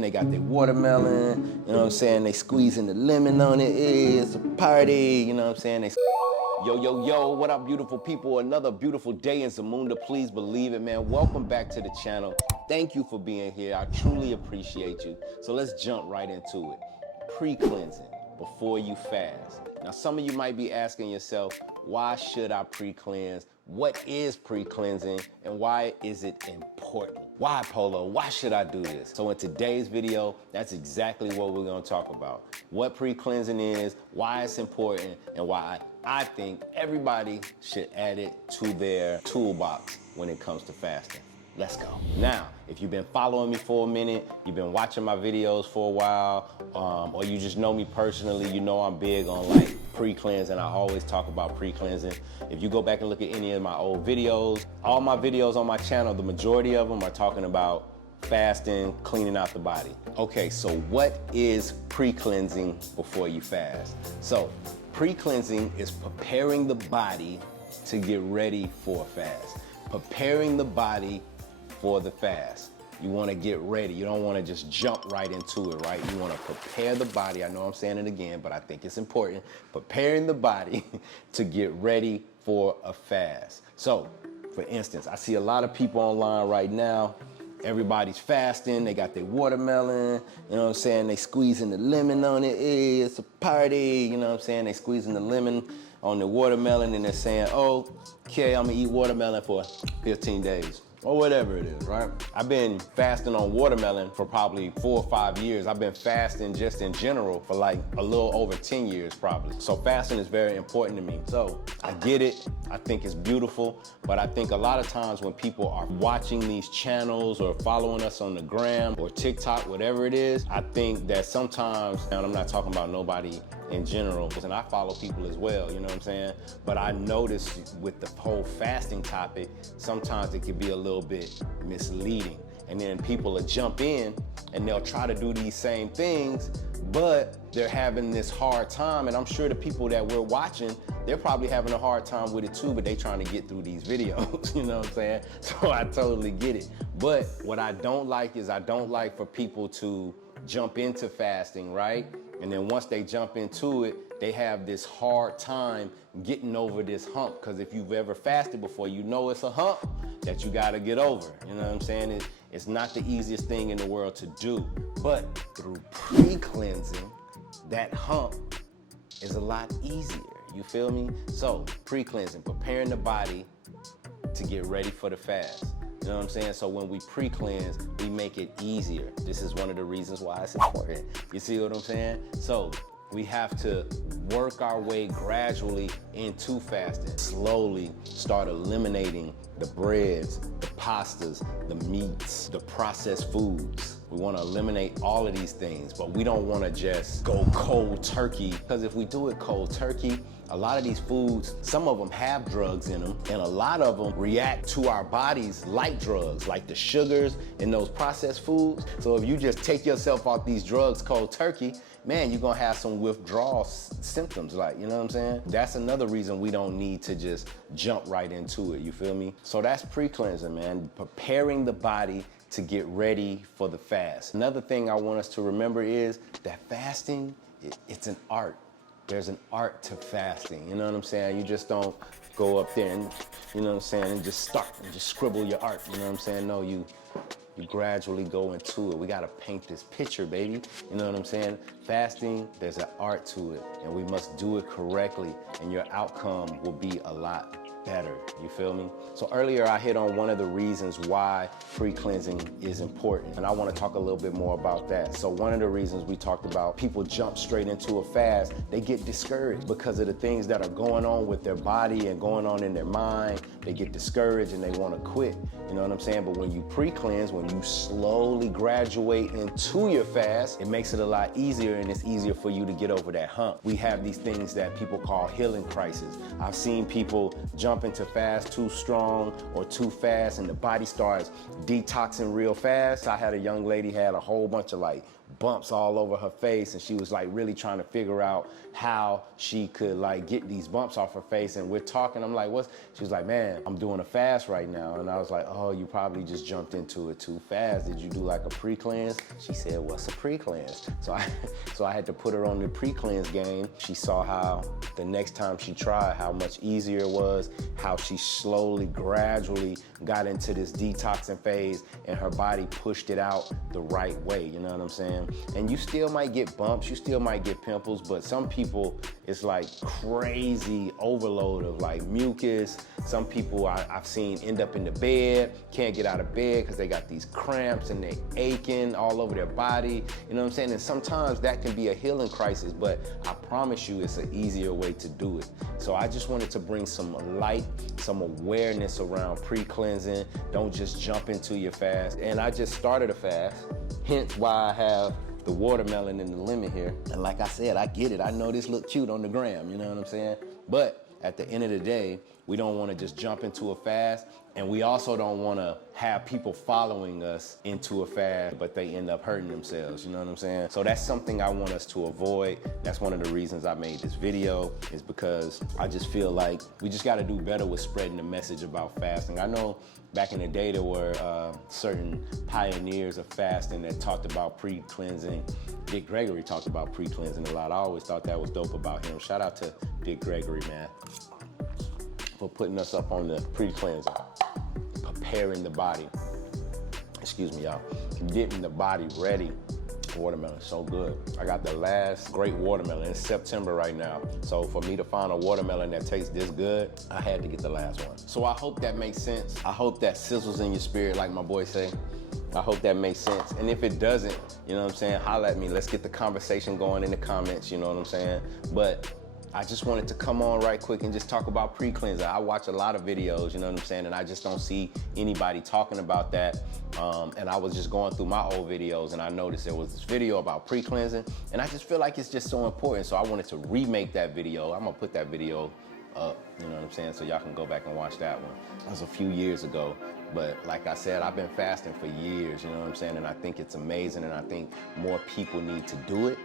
They got their watermelon, you know what I'm saying? They squeezing the lemon on it. It's a party, you know what I'm saying? Yo, what up, beautiful people? Another beautiful day in Zamunda. Please believe it, man. Welcome back to the channel. Thank you for being here. I truly appreciate you. So let's jump right into it. Pre-cleansing before you fast. Now, some of you might be asking yourself, why should I pre-cleanse? What is pre-cleansing and why is it important? Why, PoLow? Why should I do this? So in today's video, that's exactly what we're gonna talk about. What pre-cleansing is, why it's important, and why I think everybody should add it to their toolbox when it comes to fasting. Let's go. Now, if you've been following me for a minute, you've been watching my videos for a while, or you just know me personally, you know I'm big on like pre-cleansing. I always talk about pre-cleansing. If you go back and look at any of my old videos, all my videos on my channel, the majority of them are talking about fasting, cleaning out the body. Okay, so what is pre-cleansing before you fast? So pre-cleansing is preparing the body to get ready for a fast. Preparing the body for the fast. You want to get ready. You don't want to just jump right into it, right? You want to prepare the body. I know I'm saying it again, but I think it's important. Preparing the body to get ready for a fast. So, for instance, I see a lot of people online right now. Everybody's fasting. They got their watermelon. You know what I'm saying? They squeezing the lemon on it. Hey, it's a party. You know what I'm saying? They squeezing the lemon on the watermelon and they're saying, oh, okay, I'm gonna eat watermelon for 15 days. Or whatever it is, right? I've been fasting on watermelon for probably 4 or 5 years. I've been fasting just in general for like a little over 10 years probably. So fasting is very important to me. So I get it, I think it's beautiful, but I think a lot of times when people are watching these channels or following us on the gram or TikTok, whatever it is, I think that sometimes, and I'm not talking about nobody in general, and I follow people as well, you know what I'm saying? But I noticed with the whole fasting topic, sometimes it can be a little bit misleading. And then people will jump in and they'll try to do these same things, but they're having this hard time. And I'm sure the people that we're watching, they're probably having a hard time with it too, but they trying to get through these videos, you know what I'm saying? So I totally get it. But what I don't like is I don't like for people to jump into fasting, right? And then once they jump into it, they have this hard time getting over this hump. Because if you've ever fasted before, you know it's a hump that you got to get over. You know what I'm saying? It's not the easiest thing in the world to do. But through pre-cleansing, that hump is a lot easier. You feel me? So pre-cleansing, preparing the body to get ready for the fast. You know what I'm saying? So when we pre-cleanse, we make it easier. This is one of the reasons why it's important. You see what I'm saying? So we have to work our way gradually into fasting. Slowly start eliminating the breads, the pastas, the meats, the processed foods. We want to eliminate all of these things, but we don't want to just go cold turkey, because if we do it cold turkey, a lot of these foods, some of them have drugs in them, and a lot of them react to our bodies like drugs, like the sugars in those processed foods. So if you just take yourself off these drugs cold turkey, man, you're gonna have some withdrawal symptoms, like, you know what I'm saying? That's another reason we don't need to just jump right into it, you feel me? So that's pre-cleansing, man, preparing the body to get ready for the fast. Another thing I want us to remember is that fasting, it's an art. There's an art to fasting, you know what I'm saying? You just don't go up there and, you know what I'm saying, and just start and just scribble your art, you know what I'm saying? No, you gradually go into it. We gotta paint this picture, baby. You know what I'm saying? Fasting, there's an art to it, and we must do it correctly, and your outcome will be a lot better, you feel me? So earlier I hit on one of the reasons why pre-cleansing is important, and I want to talk a little bit more about that. So one of the reasons we talked about, people jump straight into a fast, they get discouraged because of the things that are going on with their body and going on in their mind. They get discouraged and they want to quit, you know what I'm saying? But when you pre-cleanse, when you slowly graduate into your fast, it makes it a lot easier, and it's easier for you to get over that hump. We have these things that people call healing crisis. I've seen people jump jump into fast too strong or too fast and the body starts detoxing real fast. I had a young lady had a whole bunch of like bumps all over her face, and she was like really trying to figure out how she could like get these bumps off her face. And we're talking, I'm like, she was like, man, I'm doing a fast right now. And I was like, oh, you probably just jumped into it too fast. Did you do like a pre-cleanse? She said, what's a pre-cleanse? So I had to put her on the pre-cleanse game. She saw how the next time she tried, how much easier it was, how she slowly, gradually got into this detoxing phase, and her body pushed it out the right way, you know what I'm saying? And you still might get bumps, you still might get pimples, but some people, it's like crazy overload of like mucus. Some people I've seen end up in the bed, can't get out of bed because they got these cramps and they aching all over their body, you know what I'm saying? And sometimes that can be a healing crisis, but I promise you it's an easier way to do it. So I just wanted to bring some light, some awareness around pre-cleansing. Don't just jump into your fast. And I just started a fast, hence why I have the watermelon and the lemon here. And like I said, I get it. I know this look cute on the gram, you know what I'm saying? But at the end of the day, we don't want to just jump into a fast, and we also don't want to have people following us into a fast, but they end up hurting themselves, you know what I'm saying? So that's something I want us to avoid. That's one of the reasons I made this video, is because I just feel like we just got to do better with spreading the message about fasting. I know back in the day there were certain pioneers of fasting that talked about pre-cleansing. Dick Gregory talked about pre-cleansing a lot. I always thought that was dope about him. Shout out to Dick Gregory, man, for putting us up on the pre-cleansing, preparing the body, excuse me, y'all, getting the body ready. Watermelon, so good. I got the last great watermelon. It's September right now. So for me to find a watermelon that tastes this good, I had to get the last one. So I hope that makes sense. I hope that sizzles in your spirit, like my boy say. I hope that makes sense. And if it doesn't, you know what I'm saying, holla at me. Let's get the conversation going in the comments, you know what I'm saying? But I just wanted to come on right quick and just talk about pre-cleanser. I watch a lot of videos, you know what I'm saying, and I just don't see anybody talking about that. And I was just going through my old videos, and I noticed there was this video about pre-cleansing, and I just feel like it's just so important. So I wanted to remake that video. I'm gonna put that video up, you know what I'm saying, so y'all can go back and watch that one. It was a few years ago. But like I said, I've been fasting for years, you know what I'm saying? And I think it's amazing, and I think more people need to do it.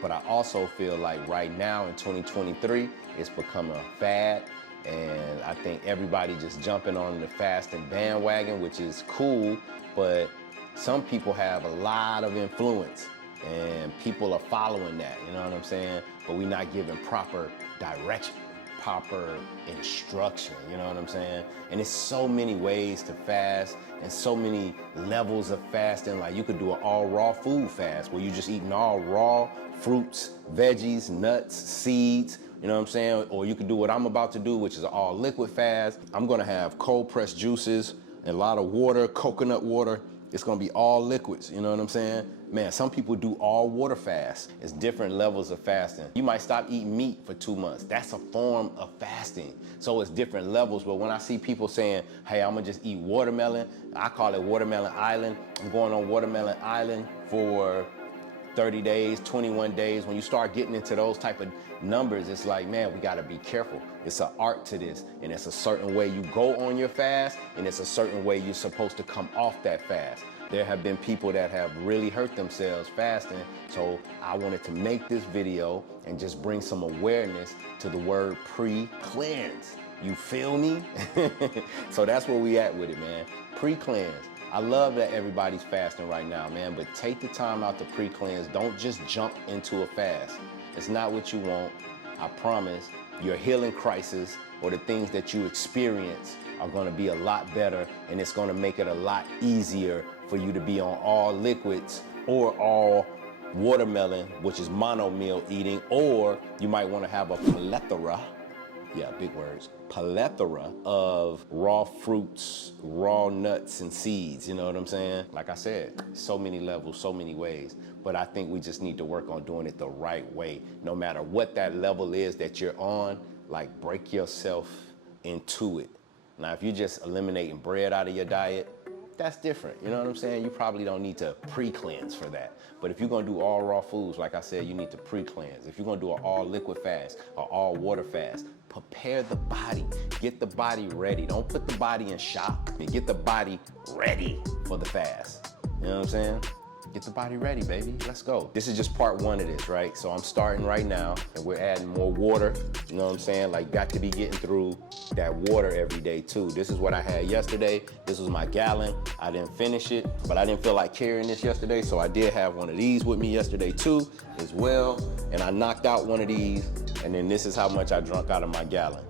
But I also feel like right now in 2023, it's become a fad. And I think everybody just jumping on the fasting bandwagon, which is cool. But some people have a lot of influence, and people are following that, you know what I'm saying? But we're not giving proper direction, proper instruction, you know what I'm saying? And it's so many ways to fast and so many levels of fasting. Like you could do an all raw food fast where you're just eating all raw fruits, veggies, nuts, seeds, you know what I'm saying? Or you could do what I'm about to do, which is an all liquid fast. I'm gonna have cold pressed juices, a lot of water, coconut water. It's gonna be all liquids, you know what I'm saying? Man, some people do all water fast. It's different levels of fasting. You might stop eating meat for 2 months. That's a form of fasting. So it's different levels, but when I see people saying, hey, I'm gonna just eat watermelon, I call it Watermelon Island. I'm going on Watermelon Island for 30 days, 21 days. When you start getting into those type of numbers, it's like, man, we gotta be careful. It's an art to this, and it's a certain way you go on your fast, and it's a certain way you're supposed to come off that fast. There have been people that have really hurt themselves fasting, so I wanted to make this video and just bring some awareness to the word pre-cleanse. You feel me? So that's where we at with it, man. Pre-cleanse. I love that everybody's fasting right now, man, but take the time out to pre-cleanse. Don't just jump into a fast. It's not what you want. I promise your healing crisis or the things that you experience are gonna be a lot better, and it's gonna make it a lot easier for you to be on all liquids or all watermelon, which is mono meal eating, or you might wanna have a plethora, yeah, big words, plethora of raw fruits, raw nuts and seeds, you know what I'm saying? Like I said, so many levels, so many ways, but I think we just need to work on doing it the right way. No matter what that level is that you're on, like break yourself into it. Now, if you're just eliminating bread out of your diet, that's different. You know what I'm saying? You probably don't need to pre-cleanse for that. But if you're gonna do all raw foods, like I said, you need to pre-cleanse. If you're gonna do an all liquid fast or all water fast, prepare the body. Get the body ready. Don't put the body in shock. I mean, get the body ready for the fast. You know what I'm saying? Get the body ready, baby. Let's go. This is just part one of this, right? So I'm starting right now, and we're adding more water. You know what I'm saying? Like, got to be getting through that water every day, too. This is what I had yesterday. This was my gallon. I didn't finish it, but I didn't feel like carrying this yesterday, so I did have one of these with me yesterday, too, as well. And I knocked out one of these, and then this is how much I drank out of my gallon.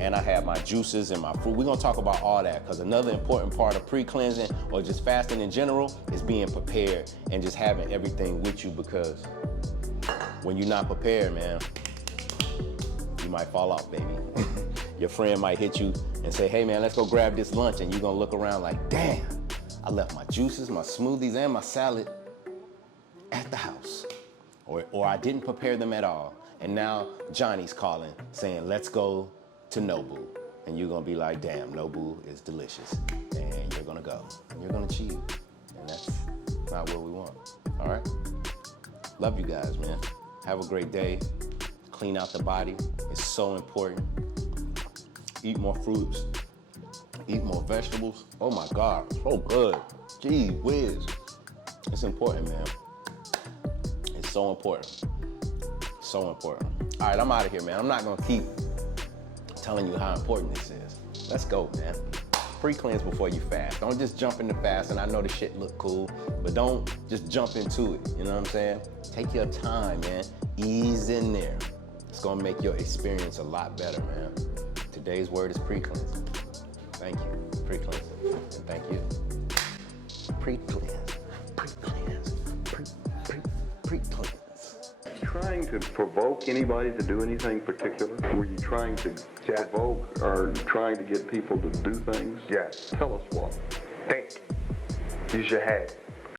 And I have my juices and my fruit. We're gonna talk about all that, because another important part of pre-cleansing or just fasting in general is being prepared and just having everything with you, because when you're not prepared, man, you might fall off, baby. Your friend might hit you and say, hey man, let's go grab this lunch, and you're gonna look around like, damn, I left my juices, my smoothies, and my salad at the house. Or I didn't prepare them at all. And now Johnny's calling saying, let's go to Nobu, and you're gonna be like, damn, Nobu is delicious, and you're gonna go, and you're gonna cheat, and that's not what we want. All right, love you guys, man. Have a great day. Clean out the body. It's so important. Eat more fruits, eat more vegetables. Oh my God, so good. Gee whiz, it's important, man. It's so important, so important. All right, I'm out of here, man. I'm not gonna keep telling you how important this is. Let's go, man. Pre-cleanse before you fast. Don't just jump into fast, and I know the shit look cool, but don't just jump into it, you know what I'm saying? Take your time, man. Ease in there. It's gonna make your experience a lot better, man. Today's word is pre-cleansing. Thank you, pre-cleansing, and thank you. Pre-cleanse, pre-cleanse, pre-cleanse. Trying to provoke anybody to do anything particular? Were you trying to provoke or trying to get people to do things? Yes. Tell us what. Think. Use your head.